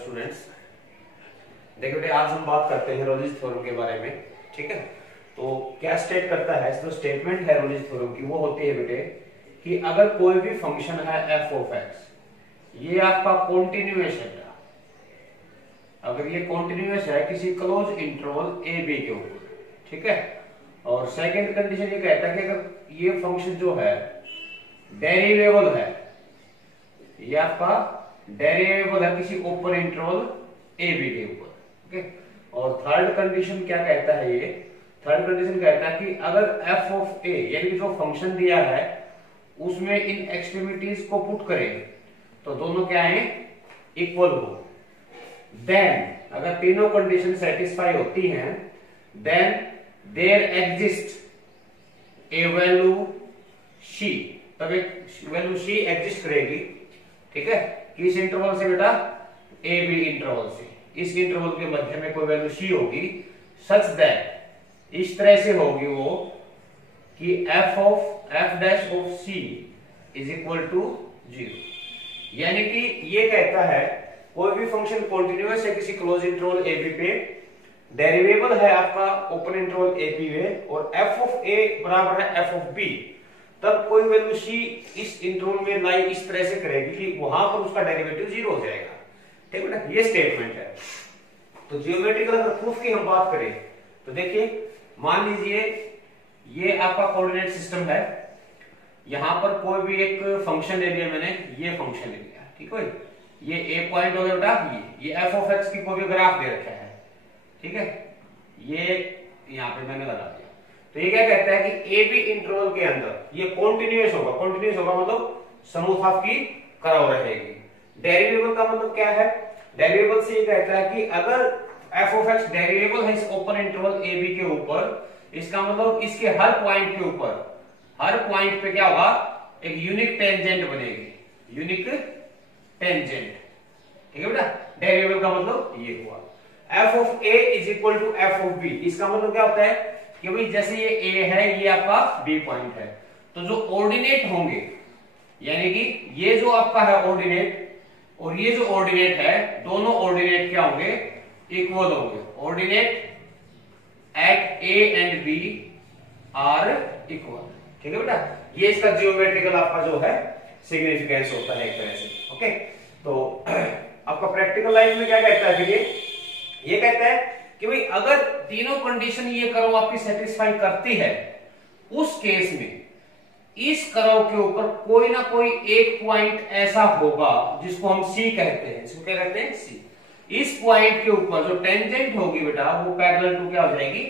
Students, देखिए बेटे आज हम बात करते हैं रोलिंस थ्योरम के बारे में। ठीक है, तो क्या स्टेट करता है, जो स्टेटमेंट है रोलिंस थ्योरम की वो होती है बेटे कि अगर कोई भी फंक्शन है f ऑफ x, ये आपका कॉन्टिन्यूअस है, अगर ये कॉन्टिन्यूअस है किसी क्लोज इंटरवल a b के ऊपर, ठीक है। और सेकंड कंडीशन ये कहता है कि अगर ये फंक्शन जो है डेरिवेबल है, ये आपका डेरिवेबल है किसी ओपन इंटरवल a b के ऊपर, ओके। और थर्ड कंडीशन क्या कहता है, ये थर्ड कंडीशन कहता है कि अगर f ऑफ a यानी जो फंक्शन दिया है उसमें इन एक्सट्रीमिटीज को पुट करें तो दोनों क्या है, इक्वल हो। देन अगर तीनों कंडीशन सेटिस्फाई होती हैं, then there exist a value c, तब एक वैल्यू c एग्जिस्ट करेगी, ठीक है। किस इंटरवल से बेटा, ए बी इंटरवल से। इस इंटरवल के मध्य में कोई वैल्यू c होगी, सच दैट इस तरह से होगी वो कि f dash of c is equal to 0। यानी कि ये कहता है कोई भी फंक्शन कॉन्टिन्यूअस है किसी क्लोज इंटरवल a b पे, डेरिवेबल है आपका ओपन इंटरवल a b में, और f ऑफ a बराबर है f ऑफ b, तब कोई वैल्यू c इस इंटरवल में लाई इस तरह से करेगी कि वहां पर उसका डेरिवेटिव 0 हो जाएगा, ठीक है ना। ये स्टेटमेंट है। तो जियोमेट्रिकल अगर प्रूफ की हम बात करें तो देखिए, मान लीजिए ये आपका कोऑर्डिनेट सिस्टम है, यहां पर कोई भी एक फंक्शन ले लिया मैंने, ये फंक्शन ले लिया, ठीक है। ये ए पॉइंट हो गया बेटा, ये एफ ऑफ एक्स की कोई भी ग्राफ दे रखा है, ठीक है, ये यहां पे मैंने लगा दिया। तो ये क्या कहता है कि ए बी इंटरवल के अंदर ये कॉन्टिन्यूअस होगा, कॉन्टिन्यूअस होगा मतलब समूह आपकी कर्व रहेगी। डेरिवेबल का मतलब क्या है, डेरिवेबल से ये कहता है कि अगर f ऑफ x डेरिवेबल है इस ओपन इंटरवल a b के ऊपर, इसका मतलब इसके हर पॉइंट के ऊपर, हर पॉइंट पे क्या होगा, एक यूनिक टेंजेंट बनेगी, यूनिक टेंजेंट, ठीक है बेटा। डेरिवेबल का मतलब ये हुआ। f of a is equal to f of b, इसका मतलब क्या होता है कि भाई जैसे ये a है, ये आपका b पॉइंट है, तो जो ऑर्डिनेट होंगे, यानी कि ये जो आपका है ऑर्डिनेट और ये जो ऑर्डिनेट है, दोनों ऑर्डिनेट क्या होंगे, इक्वल होंगे। Ordinate at A and B are equal, ठीक है बेटा। ये इसका जियोमेट्रिकल आपका जो है सिग्निफिकेंस होता है एक तरह से, ओके। तो आपका प्रैक्टिकल लाइफ में क्या कहता है फिर ये कहता है कि भाई अगर तीनों कंडीशन ये कर्व आपकी सेटिस्फाई करती है, उस केस में इस कर्व के ऊपर कोई ना कोई एक पॉइंट ऐसा होगा जिसको हम C कहते हैं, इसको क्या कहते हैं, C। इस पॉइंट के ऊपर जो टेंजेंट होगी बेटा, वो पैरेलल टू क्या हो जाएगी,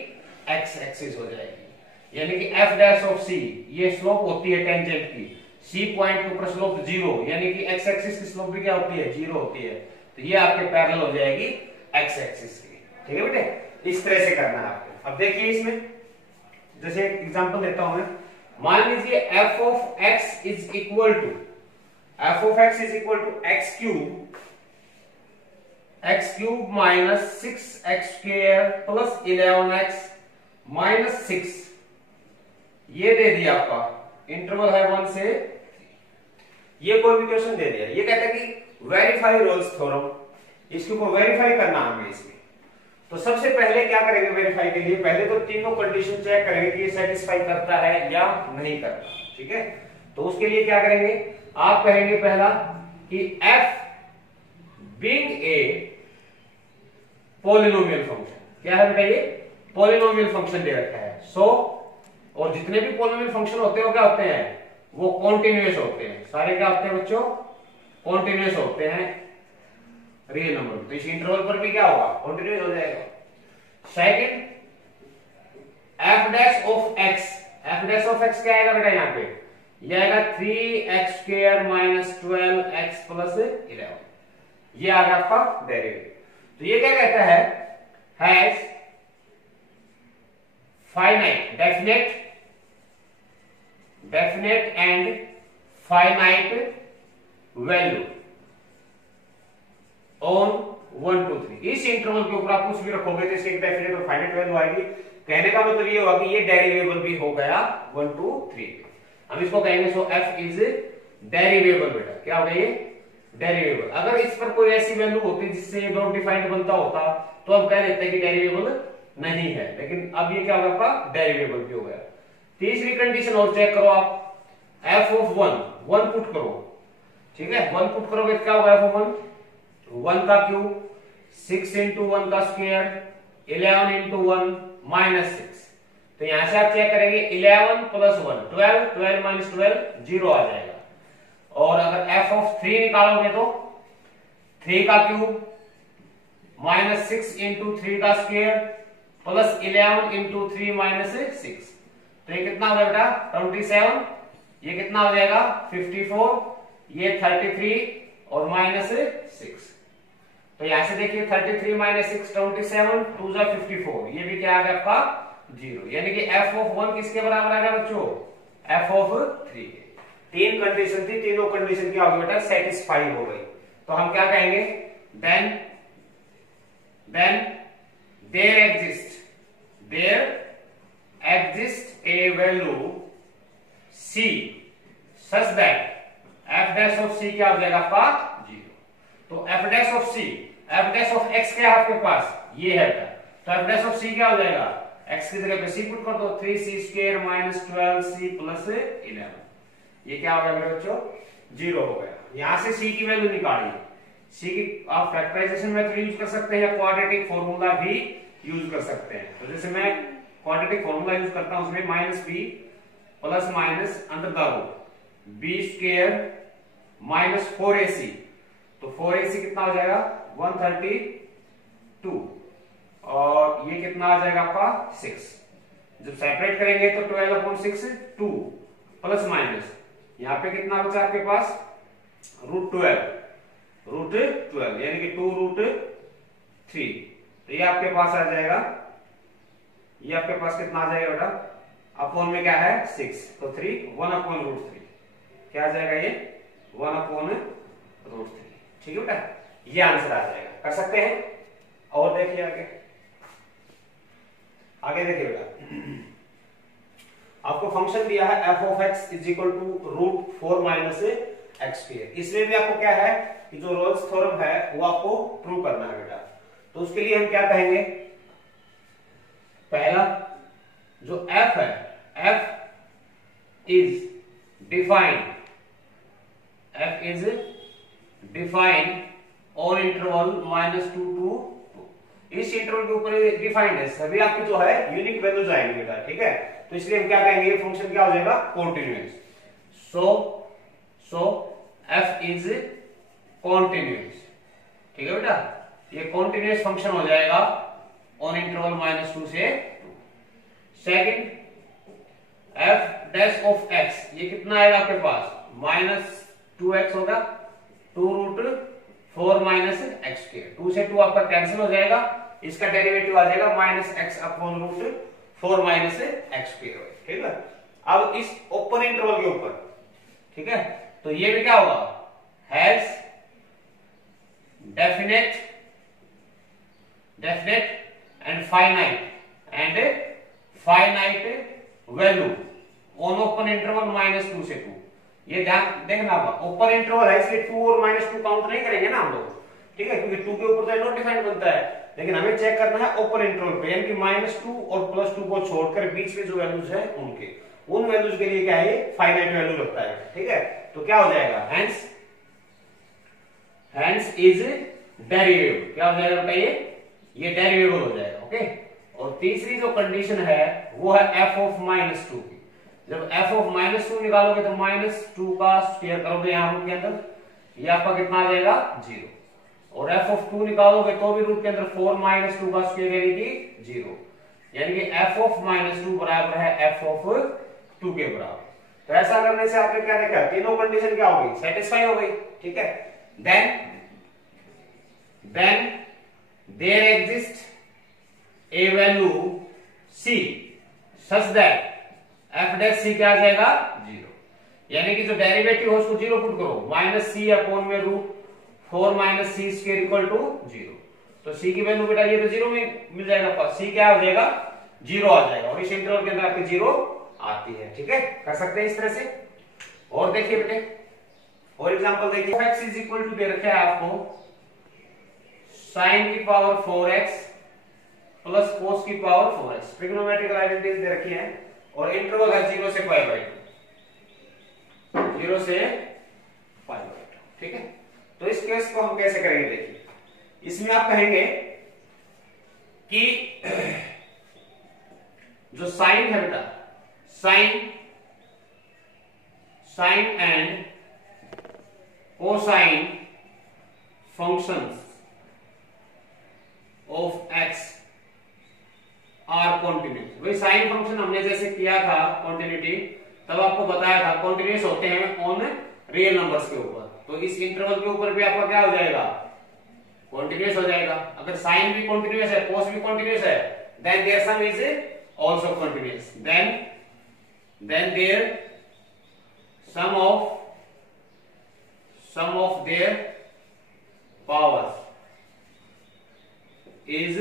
x एक्सिस हो जाएगी। यानी कि f डैश ऑफ C, ये स्लोप होती है टेंजेंट की, C पॉइंट के ऊपर स्लोप 0, यानी कि x एक्सिस की स्लोप भी क्या होती है, 0 होती है। तो ये आपके पैरेलल हो जाएगी x एक्सिस की, ठीक है बेटे। इस तरह से करना है आपको। अब देखिए इसमें जैसे एग्जांपल देता हूं मैं, मान लीजिए f of x is equal to x cube minus 6x square plus 11x minus 6, ये दे दिया आपका, इंटरवल है 1 से, ये कोई भी क्वेश्चन दे दिया। ये कहता है कि वेरीफाई रोल्स थ्योरम, इसके ऊपर वेरीफाई करना हमें इसमें। तो सबसे पहले क्या करेंगे वेरीफाई के लिए, पहले तो तीनों कंडीशन चेक करेंगे कि ये सेटिस्फाई करता है या नहीं करता, ठीक है। तो उसके लिए क्या करेंगे, आप कहेंगे पहला कि f being a polynomial function, क्या है बेटा, ये पॉलिनोमियल फंक्शन दे रखा है। सो और जितने भी पॉलिनोमियल फंक्शन होते हैं वो क्या होते हैं, वो कॉन्टिन्यूअस होते हैं, सारे क्या होते हैं बच्चों, कॉन्टिन्यूअस होते हैं रियल नंबर। तो इस इंटरवल पर भी क्या होगा, कॉन्टिन्यूअस हो जाएगा। Second, f dash of x क्या आएगा बेटा, यहाँ पे ये आएगा 3x square minus 12x plus 11, ये आ गया आपका डेरिवेटिव। तो ये क्या कहता है, has finite, definite and finite value on 1 2 3। इस इंटरवल के ऊपर आप कुछ भी रखोगे तो इसकी एक डेफिनेट और फाइनाइट वैल्यू आएगी। कहने का मतलब ये होगा कि ये डेरिवेबल भी हो गया 1 2 3। हम इसको कहेंगे सो f इज डेरिवेबल बेटा, क्या हो गया ये डेरिवेबल। अगर इस पर कोई ऐसी वैल्यू होती जिससे ये नॉट डिफाइंड बनता होता तो हम कह देते हैं कि डेरिवेबल नहीं है, लेकिन अब ये क्या होगा आपका डेरिवेबल भी हो गया। तीसरी कंडीशन और चेक करो आप, एफ ऑफ वन पुट करो, ठीक है, वन पुट करोगे तो क्या होगा एफ ऑफ वन का क्यूब 6 इंटू 1 का स्क्वायर 11 इंटू 1 माइनस 6। तो यहां से आप चेक करेंगे 11 प्लस 1 12, 12 माइनस 12 0 आ जाएगा। और अगर एफ ऑफ 3 निकालोगे तो 3 का क्यूब माइनस 6 इंटू 3 का स्क्वायर प्लस 11 इंटू 3 माइनस 6। तो ये कितना हो गया बेटा 27, ये कितना हो जाएगा 54, ये 33 और माइनस 6। तो यहां से देखिए 33 माइनस 6 27, 2 जा 54, ये भी क्या आ गया आपका 0। यानी कि एफ ऑफ 1 किसके बराबर आ गया बच्चों, एफ ऑफ 3 के। 3 कंडीशन थी, तीनों कंडीशन क्या होगी बेटा सेटिस्फाई हो गई। तो हम क्या कहेंगे, then there exist a value c such that f dash of c क्या हो जाएगा आपका 0। तो f dash of c, f dash of x क्या है आपके पास, ये है बेटा, तो f dash of c क्या हो जाएगा, x की जगह पे c पुट कर दो, 3c square minus 12c plus 11, ये क्या हो गया मेरे बच्चों 0 हो गया। यहां से c की वैल्यू निकालिए, c की आप फैक्टराइजेशन मेथड यूज कर सकते हैं या क्वाड्रेटिक फॉर्मूला भी यूज कर सकते हैं। तो जैसे मैं क्वाड्रेटिक फॉर्मूला यूज करता हूं, उसमें minus b plus minus under the root b square minus 4ac, तो 4ac कितना हो जाएगा 132 और ये कितना आ जाएगा आपका 6। जब सेपरेट करेंगे तो 12/6 2 प्लस माइनस यहां पे कितना बचा आपके पास रूट 12 यानी कि 2√3। तो ये आपके पास आ जाएगा, ये आपके पास कितना आ जाएगा बेटा अपॉन में क्या है 6, तो 3 1/√3 क्या आ जाएगा ये 1/√3। ठीक है बेटा, ये आंसर आ जाएगा, कर सकते हैं। और देखिए आगे देखिए बेटा, आपको फंक्शन दिया है f of x is equal to √4 minus x square. इसमें भी आपको क्या है कि जो रोल्स थ्योरम है वो आपको प्रूव करना है बेटा। तो उसके लिए हम क्या कहेंगे, पहला जो f है, f is defined on interval -2 to 2। इस इंटरवल के ऊपर डिफाइंड है, सभी आपके जो है यूनिक वैल्यूज आएंगे बेटा, ठीक है। तो इसलिए हम क्या कहेंगे, ये फंक्शन क्या हो जाएगा continuous. So f is continuous, ठीक है बेटा, ये कॉन्टिन्यूअस फंक्शन हो जाएगा ऑन इंटरवल -2 से 2। Second f dash of x, ये कितना आएगा आपके पास -2x होगा, 2√4 माइनस एक्स स्क्वायर, 2 से 2 आपका कैंसिल हो जाएगा, इसका डेरिवेटिव आ जाएगा -x/√4 माइनस एक्स स्क्वायर, ठीक है। अब इस ओपन इंटरवल के ऊपर, ठीक है, तो ये भी क्या होगा, has definite and finite value on open interval -2 से 2। ये ध्यान देखना होगा, ओपन इंटरवल है इसलिए 2 और -2 काउंट नहीं करेंगे ना हम लोग, ठीक है, क्योंकि 2 के ऊपर तो नॉट डिफाइंड बनता है। लेकिन हमें चेक करना है ओपन इंटरवल पे, यानी कि -2 और +2 को छोड़कर बीच में जो वैल्यूज है उन वैल्यूज के लिए क्या है फाइनाइट वैल्यू लगता है, ठीक है। तो क्या हो जाएगा, हेंस इज डेरिवेबल, क्या हो जाएगा बताइए, ये डेरिवेबल हो जाएगा, ओके। और तीसरी जो कंडीशन है वो है f ऑफ -2 की। जब f ऑफ -2 निकालोगे तो -2 का स्क्वायर करोगे यहां रूट के अंदर, ये आपका कितना आ जाएगा 0। और f ऑफ 2 निकालोगे तो भी रूट के अंदर 4 - 2 का स्क्वायर यानी कि 0, यानी कि f ऑफ -2 बराबर है f ऑफ 2 के बराबर। तो ऐसा करने से आपने क्या देखा, तीनों कंडीशन क्या हो गई, सेटिस्फाई हो गई, ठीक है। Then there exist a value c such that f dash c क्या आ जाएगा 0, यानी कि जो डेरिवेटिव हो उसको 0 पुट करो, -c अपॉन में √4 minus c square equal to 0। तो c की वैल्यू बेटा ये तो 0 में मिल जाएगा, c क्या हो जाएगा 0 आ जाएगा, और इस इंटरवल के अंदर आपकी 0 आती है, ठीक है, कर सकते हैं इस तरह से। और देखिए बेटे फॉर एग्जांपल देखिए x इज इक्वल टू दे रखा है आपको sin की पावर 4x प्लस cos की पावर 4x, ट्रिग्नोमेट्रिकल आइडेंटिटीज दे रखी हैं और इंटरवल है 0 से पाई बाई 2, 0 से पाई बाई 2, ठीक है। तो इस केस को हम कैसे करेंगे देखिए, इसमें आप कहेंगे कि जो साइन है बेटा, sine and cosine functions of x are continuous. वही साइन फंक्शन हमने जैसे किया था कॉन्टिन्यूटी, तब आपको बताया था कॉन्टिन्यूस होते हैं ऑन रियल नंबर्स के ऊपर। तो इस इंटरवल के ऊपर भी आपका क्या हो जाएगा, कॉन्टिन्यूस हो जाएगा। अगर साइन भी कॉन्टिन्यूस है, कोस भी कॉन्टिन्यूस है, then their sum is also continuous, then their sum of their powers is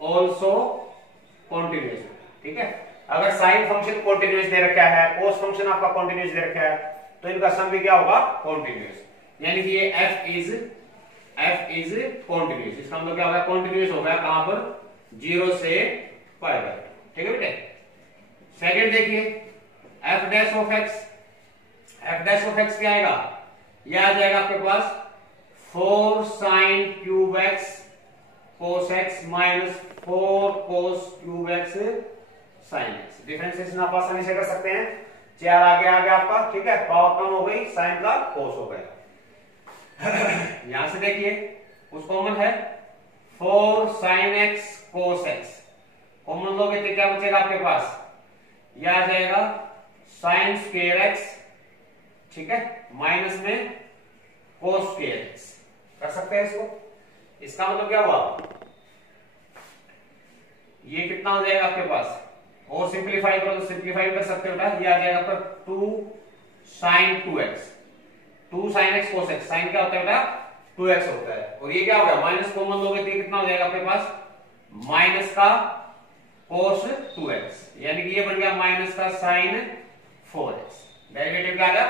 also continuous, ठीक है। अगर साइन फंक्शन कॉन्टिन्यूस दे रखा है, कोस फंक्शन आपका कॉन्टिन्यूस दे रखा है, तो इनका सम भी क्या होगा, कॉन्टिन्यूस। यानी कि ये f इज कॉन्टिन्यूस, इसका मतलब क्या होगा, कॉन्टिन्यूस हो गया कहां पर, 0 से पाई बाई 2, ठीक है बेटे। सेकंड देखिए f डैश ऑफ x क्या आएगा, यह आ जाएगा आपके पास 4 sin cube x cos x minus 4 cos cube x sin x। Differentiation आप आसानी से कर सकते हैं, 4 आगे आ गया आपका, ठीक है, पावर कम हो गई, साइन का cos हो गया। यहां से देखिए कुछ कॉमन है, 4 sin x cos x common लोगे तो क्या बचेगा आपके पास, यह आ जाएगा sin स्क्वायर x, ठीक है, माइनस में cos स्क्वायर x। कर सकते हैं इसको, इसका मतलब क्या हुआ, ये कितना हो जाएगा आपके पास, और सिंप्लीफाई करो तो सिंप्लीफाई कर सकते हो बेटा, ये आ जाएगा पर 2 sin 2x, 2 sin x cos x, sin क्या होता है बेटा, 2x होता है, और ये क्या हो गया, माइनस कॉमन लोगे तो कितना हो जाएगा आपके पास, माइनस का cos 2x, यानी कि ये बन गया माइनस का sin 4x, डेरिवेटिव क्या आ गया,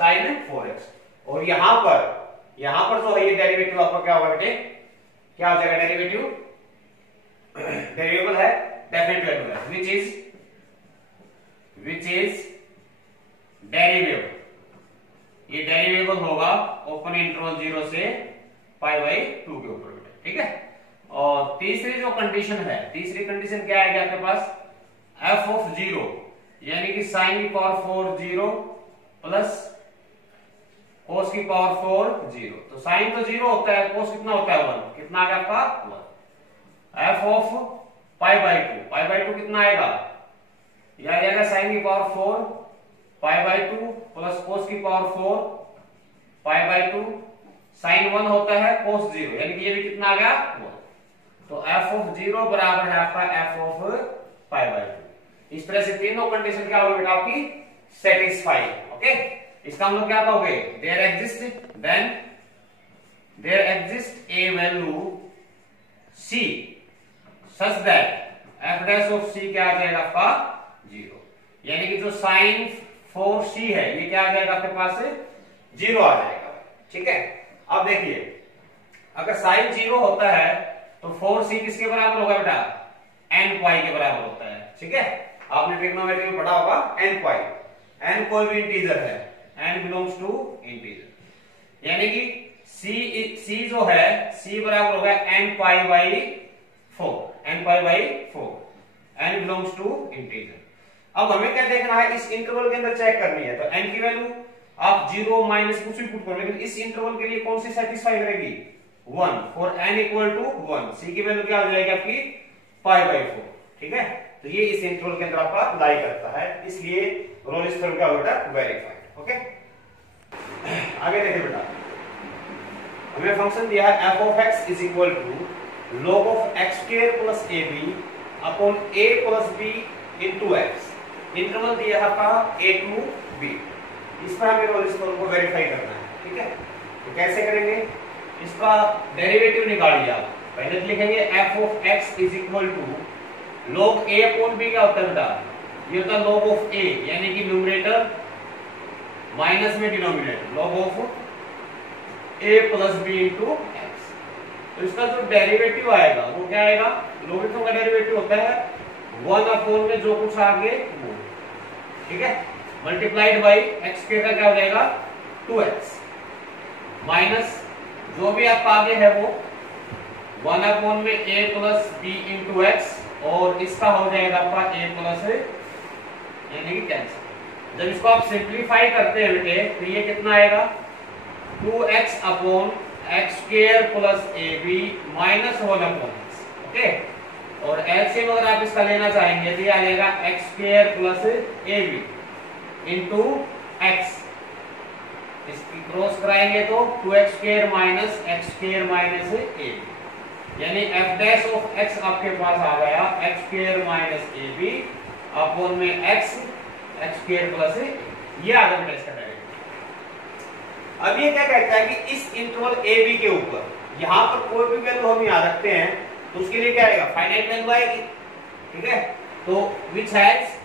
sin 4x। और यहां पर जो है ये डेरिवेटिव आपका क्या होगा बेटे, क्या हो जाएगा डेरिवेटिव, वेरिएबल है, डेफिनेट वेरिएबल है, विच इज डेरिवेबल। ये डेरिवेबल होगा ओपन इंटरवल 0 से पाई बाई 2 के ऊपर बेटे, ठीक है। और तीसरी जो कंडीशन है, तीसरी कंडीशन क्या आएगी आपके पास, f ऑफ 0 यानी कि sin की पावर 4 0 प्लस cos की पावर 4 0। तो sin तो 0 होता है, cos कितना होता है 1, कितना आ गया आपका 1। f ऑफ पाई बाई 2 कितना आएगा, यह आ जाएगा sin की power 4 pi by 2 plus cos की पावर 4 पाई बाई 2, sin 1 होता है cos 0, यानी कि ये भी कितना आ गया 1। तो f ऑफ 0 बराबर है आपका f ऑफ पाई बाई 2। इस तरह से तीनों कंडीशन क्या होगी बेटा आपकी, सेटिस्फाई, ओके। इसका मतलब क्या कहोगे, there exist a value c such that f dash of c क्या आ जाएगा आपका 0, यानी कि जो sin 4c है ये क्या आ जाएगा आपके पास 0 आ जाएगा, ठीक है। अब देखिए अगर sin 0 होता है तो 4c किसके बराबर होगा बेटा, n पाई के बराबर होता है, ठीक है। आपने ट्रिग्नोमेट्री में पढ़ा होगा n पाई, n कोई भी इंटीजर है, n बिलोंग्स टू इंटीजर, यानी कि c जो है c बराबर होगा n pi by 4, n pi by 4, n belongs to integer. अब हमें क्या देखना है, इस इंटरवल के अंदर चेक करनी है, तो n की वैल्यू आप 0 माइनस कुछ भी पुट करो, लेकिन इस इंटरवल के लिए कौन सी सेटिस्फाई करेगी, 1, for n equal to 1, c की वैल्यू क्या हो जाएगी आपकी पाई बाई 4, ठीक है। तो ये इस इंटरवल के अंदर आपका लाई करता है, इसलिए रोलिस थ्योरम क्या होगा वेरीफाइड, ओके। आगे देखिए बेटा, हमें फंक्शन दिया है f of x is equal to log of x square plus ab upon a plus b into x, interval दिया है आपका a टू b। इस पर हमें रोलिस थ्योरम को वेरीफाई करना है, ठीक है। तो कैसे करेंगे, इसका डेरिवेटिव निकालिए आप, पहले तो लिखेंगे f of x is equal to log a upon b क्या होता है बेटा, ये होता है log ऑफ a, यानी कि न्यूमरेटर माइनस में denominator log of a plus B into x. तो इसका जो डेरिवेटिव आएगा वो क्या आएगा, लोगरिथम का डेरिवेटिव होता है 1 अपॉन में जो कुछ आगे वो, ठीक है, मल्टीप्लाइड बाई एक्स स्क्वायर का क्या हो जाएगा 2x माइनस जो भी आपका आगे है वो 1 अपॉन में a plus B into x, और इसका हो जाएगा आपका a प्लस यानी कि कैंसिल। जब इसको आप सिंप्लीफाई करते हैं बेटे तो ये कितना आएगा 2x upon x square plus A B minus 1 upon x, okay. और एलसीएम अगर आप इसका लेना चाहेंगे तो ये आ जाएगा x square plus A B into x, इसकी क्रॉस कराएंगे तो 2x स्क्वायर minus x square minus A B, यानी f डैश ऑफ x आपके पास आ गया x square minus A B upon में एक्स स्क्वायर प्लस ए, ये आ गया इसका डायरेक्ट। अब ये क्या कहता है कि इस इंटरवल ए बी के ऊपर यहां पर कोई भी वैल्यू हम यहां रखते हैं तो उसके लिए क्या आएगा, फाइनाइट वैल्यू आएगी, ठीक है। तो विच हैज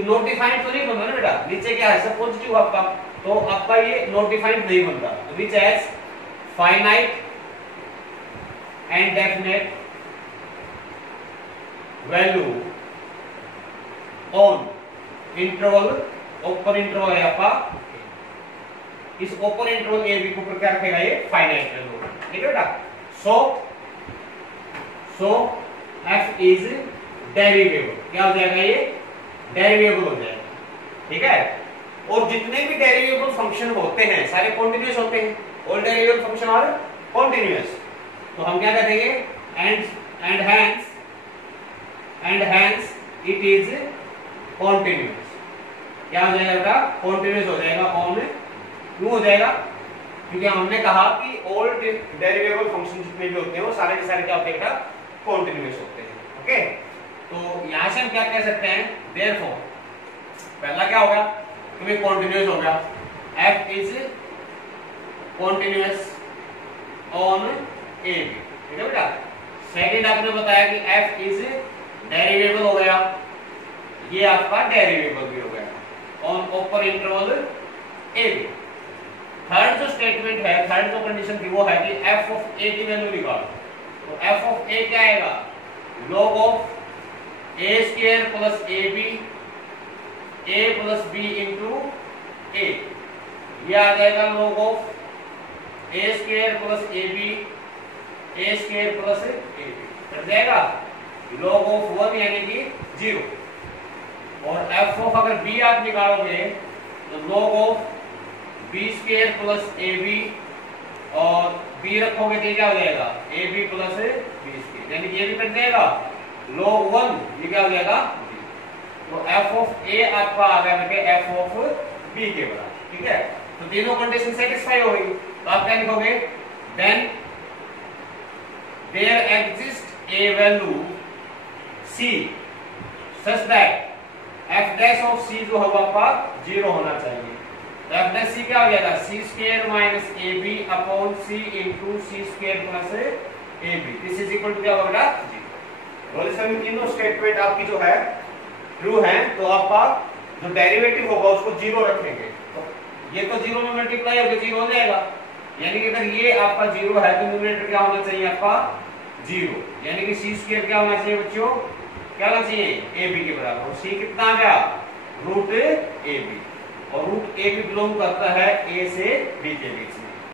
नॉट डिफाइंड तो नहीं बनता ना बेटा, नीचे क्या है सब पॉजिटिव आपका, तो आपका ये नॉट डिफाइंड नहीं बनता। Which has finite and definite value on interval, open interval है आपका, इस ओपन इंटरवल ए बी को ऊपर क्या रखेगा ये फाइनाइट वैल्यू, ठीक है बेटा। सो f इज डेरिवेबल, क्या हो जाएगा ये डेरिवेबल हो जाएगा, ठीक है। और जितने भी डेरिवेबल फंक्शन होते हैं सारे कॉन्टिन्यूअस होते हैं, all derivable function are continuous. तो हम क्या करेंगे and hence it is continuous, क्या हो जाएगा बेटा कॉन्टिन्यूअस हो जाएगा। ऑन क्यों हो जाएगा, क्योंकि हमने कहा कि ऑल डेरिवेबल फंक्शन जितने भी होते हैं वो सारे के सारे क्या होते हैं बेटा कॉन्टिन्यूअस होते हैं, ओके। तो यहां से हम क्या कह सकते हैं, देयरफॉर पहला क्या होगा कि भाई कॉन्टिन्यूअस हो गया, f is continuous on A B, ठीक है बेटा। सेकंड आपने बताया कि f इज डेरिवेबल हो गया, ये आपका डेरिवेबल भी हो गया on open interval A B. Third जो स्टेटमेंट है, थर्ड जो कंडीशन थी वो है कि f ऑफ a की वैल्यू निकालो। तो f ऑफ a क्या आएगा, log of a square plus A B a plus B into a, ये आ जाएगा log of a square plus A B a square plus A B, cut जाएगा log ऑफ 1 यानी कि 0। और f ऑफ अगर b आप निकालोगे तो log of b square plus A B, और b रखोगे तो क्या हो जाएगा A B plus B square, यानी कि ये भी कट जाएगा log 1, ये क्या हो जाएगा b। तो f ऑफ a आपका आ गया बेटे f ऑफ b के बराबर, ठीक है। तो तीनों कंडीशन सेटिस्फाई हो गई, तो आप क्या लिखोगे, then there exist a value c such that f dash of c जो होगा आपका 0 होना चाहिए। तो f डैश c क्या हो जाएगा, c square minus A B upon c into c square plus A B, this is equal to क्या होगा 0। और इसमें तीनों स्टेटमेंट आपकी जो है ट्रू है, तो आपका जो डेरिवेटिव होगा उसको 0 रखेंगे, तो ये तो 0 में मल्टीप्लाई होकर 0 हो जाएगा, यानी कि अगर ये आपका 0 है तो न्यूमरेटर क्या होना चाहिए आपका 0, यानी कि c स्क्वायर क्या होना चाहिए बच्चों, क्या होना चाहिए ए बी के बराबर। और c कितना आ गया रूट ए बी, और रूट ए बी बिलोंग करता है ए से बी के बीच में।